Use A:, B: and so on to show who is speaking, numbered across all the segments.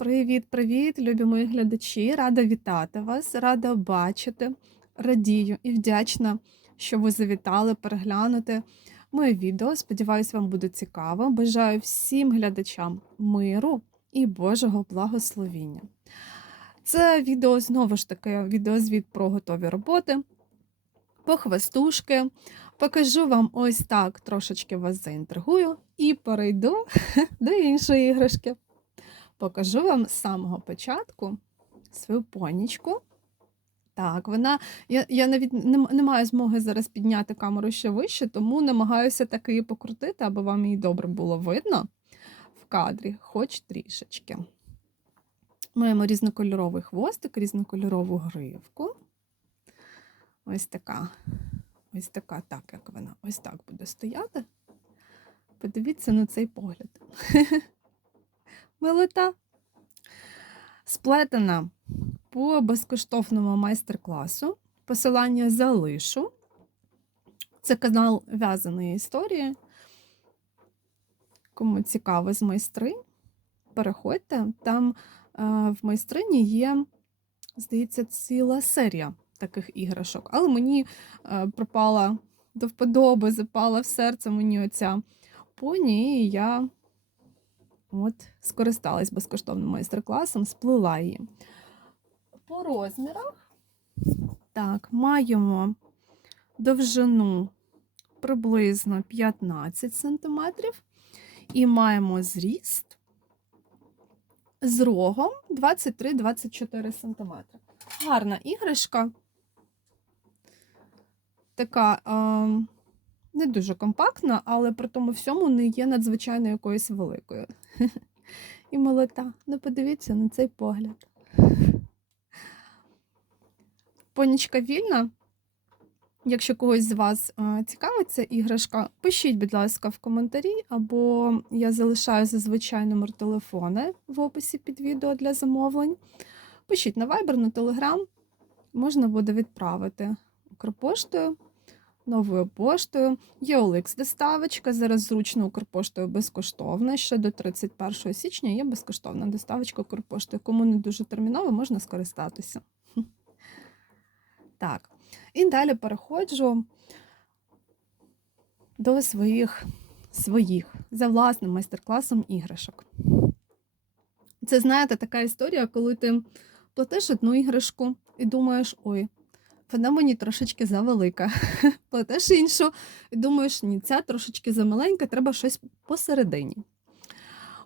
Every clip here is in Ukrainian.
A: Привіт-привіт, любі мої глядачі! Рада вітати вас, рада бачити, радію і вдячна, що ви завітали переглянути моє відео. Сподіваюсь, вам буде цікаво. Бажаю всім глядачам миру і Божого благословіння. Це відео знову ж таки відеозвіт про готові роботи, похвастушки. Покажу вам ось так, трошечки вас заінтригую, і перейду до іншої іграшки. Покажу вам з самого початку свою понічку. Так, вона. Я я навіть не, не маю змоги зараз підняти камеру ще вище, тому намагаюся таки її покрутити, аби вам її добре було видно в кадрі, хоч трішечки. Маємо різнокольоровий хвостик, різнокольорову гривку. Ось така. Ось така, так, як вона ось так буде стояти. Подивіться на цей погляд. Милота. Сплетена по безкоштовному майстер-класу. Посилання залишу. Це канал В'язаної історії. Кому цікаво з майстри, переходьте. Там е, в майстрині є, здається, ціла серія таких іграшок. Але мені е, пропала до вподоби, запала в серце мені оця поні, і я от скористалась безкоштовним майстер-класом, сплила її. По розмірах, так, маємо довжину приблизно 15 см і маємо зріст з рогом 23-24 см. Гарна іграшка така е, не дуже компактна, але при тому всьому не є надзвичайно якоюсь великою. І молота. Ну, подивіться на цей погляд. Понічка вільна. Якщо когось з вас е, цікавить ця іграшка, пишіть, будь ласка, в коментарі, або я залишаю зазвичай номер телефона в описі під відео для замовлень. Пишіть на Viber, на Telegram, можна буде відправити Укрпоштою новою поштою. Є OLX доставочка. Зараз зручно Укрпоштою безкоштовна. Ще до 31 січня є безкоштовна доставочка Укрпоштою. Кому не дуже терміново, можна скористатися. Так, і далі переходжу до своїх своїх за власним майстер-класом іграшок. Це, знаєте, така історія, коли ти платиш одну іграшку і думаєш, ой, вона мені трошечки завелика. Платиш іншу, і думаєш, ні, ця трошечки замаленька, треба щось посередині.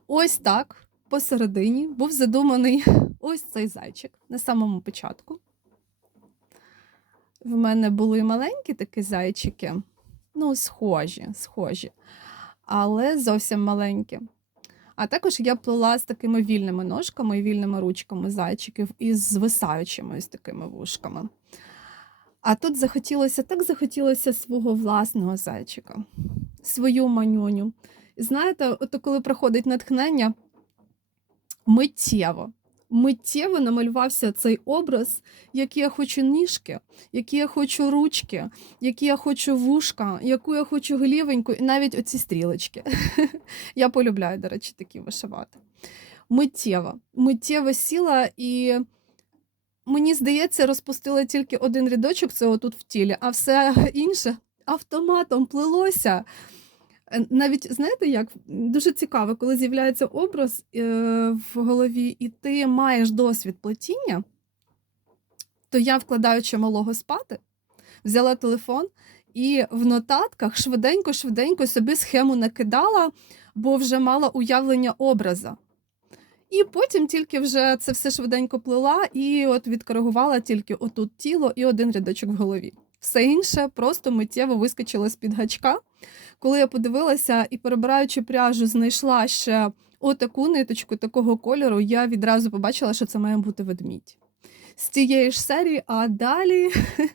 A: Ось так, посередині був задуманий ось цей зайчик на самому початку. В мене були маленькі такі зайчики, ну, схожі, схожі, але зовсім маленькі. А також я плела з такими вільними ножками і вільними ручками зайчиків із звисаючими ось такими вушками. А тут захотілося, так захотілося свого власного зайчика, свою манюню. І знаєте, от коли приходить натхнення, миттєво, миттєво намалювався цей образ, які я хочу ніжки, які я хочу ручки, які я хочу вушка, яку я хочу голівеньку, і навіть оці стрілочки. Я полюбляю, до речі, такі вишивати. Миттєво, миттєво сіла і мені здається, розпустила тільки один рядочок, це отут в тілі, а все інше автоматом плилося. Е, навіть, знаєте, як дуже цікаво, коли з'являється образ е, в голові, і ти маєш досвід плетіння, то я, вкладаючи малого спати, взяла телефон і в нотатках швиденько-швиденько собі схему накидала, бо вже мала уявлення образа. І потім тільки вже це все швиденько плела і от відкоригувала тільки отут тіло і один рядочок в голові. Все інше просто миттєво вискочило з-під гачка. Коли я подивилася і, перебираючи пряжу, знайшла ще отаку ниточку такого кольору, я відразу побачила, що це має бути ведмідь. З цієї ж серії, а далі,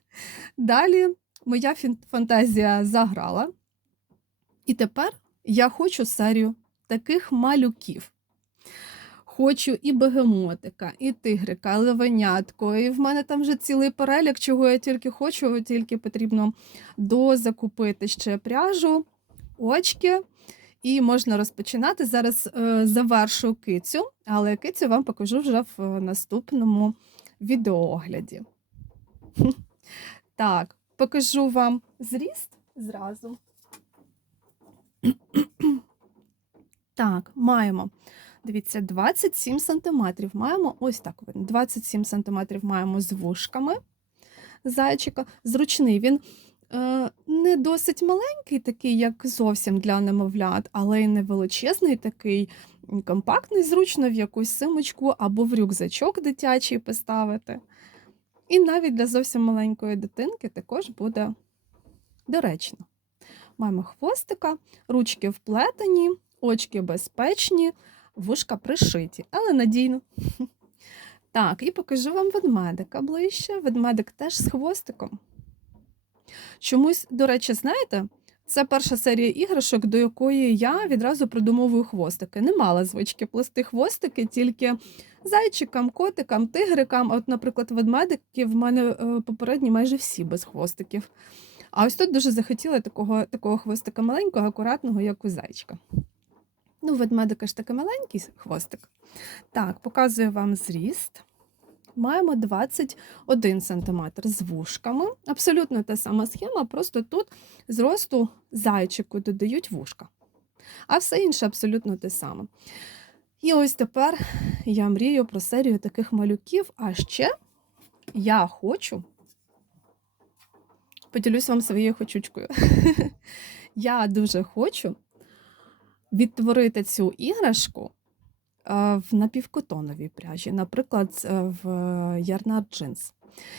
A: далі моя фантазія заграла. І тепер я хочу серію таких малюків. Хочу і бегемотика, і тигрика, левенятко. І в мене там вже цілий перелік, чого я тільки хочу, тільки потрібно дозакупити ще пряжу, очки І можна розпочинати. Зараз е, завершу кицю, але кицю вам покажу вже в е, наступному відеоогляді. Так, покажу вам зріст зразу. Так, маємо. Дивіться, 27 сантиметрів маємо ось так. 27 сантиметрів маємо з вушками зайчика. Зручний він е, не досить маленький, такий, як зовсім для немовлят, але й не величезний, такий компактний, зручно в якусь симочку або в рюкзачок дитячий поставити. І навіть для зовсім маленької дитинки також буде доречно. Маємо хвостика, ручки вплетені, очки безпечні, вушка пришиті, але надійно. Так, і покажу вам ведмедика ближче. Ведмедик теж з хвостиком. Чомусь, до речі, знаєте, це перша серія іграшок, до якої я відразу придумовую хвостики. Не мала звички плести хвостики, тільки зайчикам, котикам, тигрикам. От, наприклад, ведмедики в мене е, попередні майже всі без хвостиків. А ось тут дуже захотіла такого, такого хвостика маленького, акуратного, як у зайчика. Ну, ведмедика ж такий маленький хвостик. Так, показую вам зріст. Маємо 21 см з вушками. Абсолютно та сама схема, просто тут зросту зайчику додають вушка. А все інше абсолютно те саме. І ось тепер я мрію про серію таких малюків. А ще я хочу поділюсь вам своєю хочучкою. Я дуже хочу відтворити цю іграшку е, в напівкотоновій пряжі, наприклад, е, в Ярнар Джинс.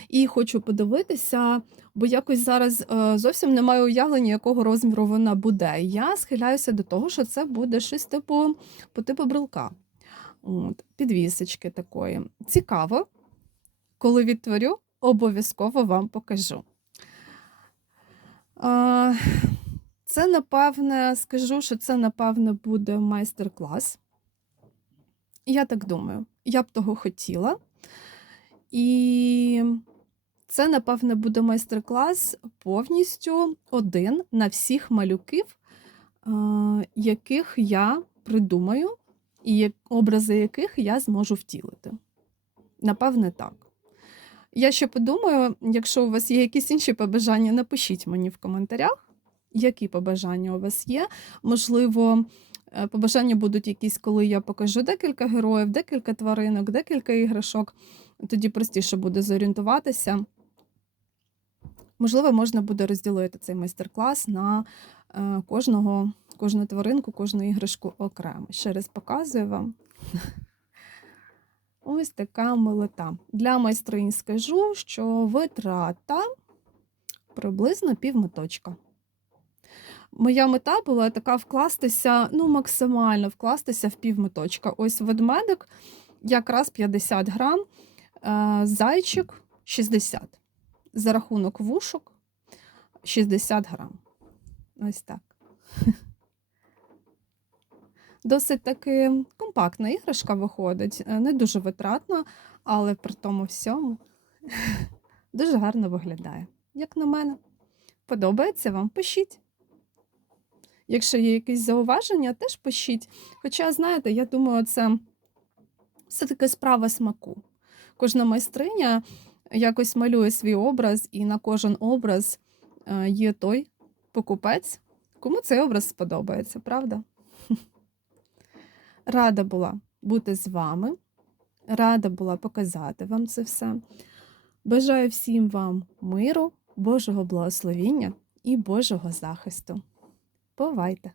A: І хочу подивитися, бо якось зараз е, зовсім не маю уявлення, якого розміру вона буде. Я схиляюся до того, що це буде щось типу по типу брелка. От, підвісочки такої. Цікаво, коли відтворю, обов'язково вам покажу. Це, напевне, скажу, що це, напевне, буде майстер-клас. Я так думаю, я б того хотіла. І це, напевне, буде майстер-клас повністю один на всіх малюків, яких я придумаю, і образи яких я зможу втілити. Напевне, так. Я ще подумаю, якщо у вас є якісь інші побажання, напишіть мені в коментарях, які побажання у вас є. Можливо, е, побажання будуть якісь, коли я покажу декілька героїв, декілька тваринок, декілька іграшок. Тоді простіше буде зорієнтуватися. Можливо, можна буде розділити цей майстер-клас на е, кожного, кожну тваринку, кожну іграшку окремо. Ще раз показую вам. Ось така милота. Для майстринь скажу, що витрата приблизно півметочка. Моя мета була така вкластися, ну, максимально вкластися в півметочка. Ось ведмедик якраз 50 грам, е, зайчик 60. За рахунок вушок 60 грам. Ось так. Досить таки компактна іграшка виходить, е, не дуже витратна, але при тому всьому дуже гарно виглядає. Як на мене, подобається вам? Пишіть. Якщо є якісь зауваження, теж пишіть. Хоча, знаєте, я думаю, це все-таки справа смаку. Кожна майстриня якось малює свій образ, і на кожен образ е, є той покупець, кому цей образ сподобається, правда? Рада була бути з вами, рада була показати вам це все. Бажаю всім вам миру, Божого благословіння і Божого захисту. Бувайте!